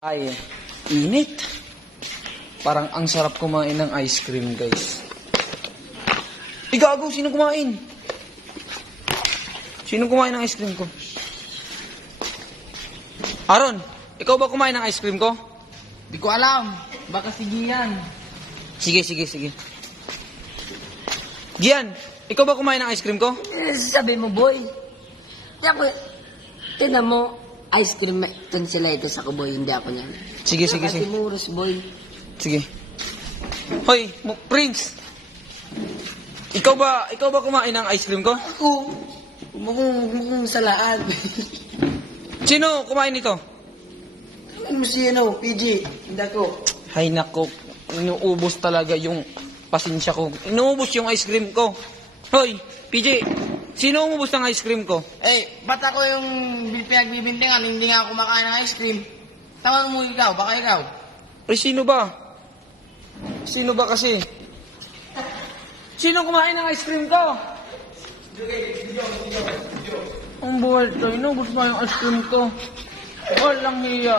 Ay, init. Parang ang sarap kumain ng ice cream, guys. Gago, sino kumain? Sino kumain ng ice cream ko? Aaron, ikaw ba kumain ng ice cream ko? Di ko alam. Baka si Gian. Sige. Gian, ikaw ba kumain ng ice cream ko? Sabi mo, boy. Tinan mo, ice cream ton sila ito sa boy, hindi ako niyan. Sige. Timuros, boy. Sige. Hoy, Prince. Ikaw ba kumain ng ice cream ko? Ako, mukhang salaan. Sino kumain nito? Ano mo si PG? Hindi ako. Hay nako, inuubos talaga yung pasensya ko. Inuubos yung ice cream ko. Hoy, PJ, sino umubos ng ice cream ko? Ba't ako yung pinagbibintingan, hindi nga ako kumakain ng ice cream? Tawag mo ikaw, baka ikaw. Ay, sino ba? Sino ba kasi? Sino kumain ng ice cream ko? Ang buhay to, inubos pa yung ice cream ko. Walang hiya.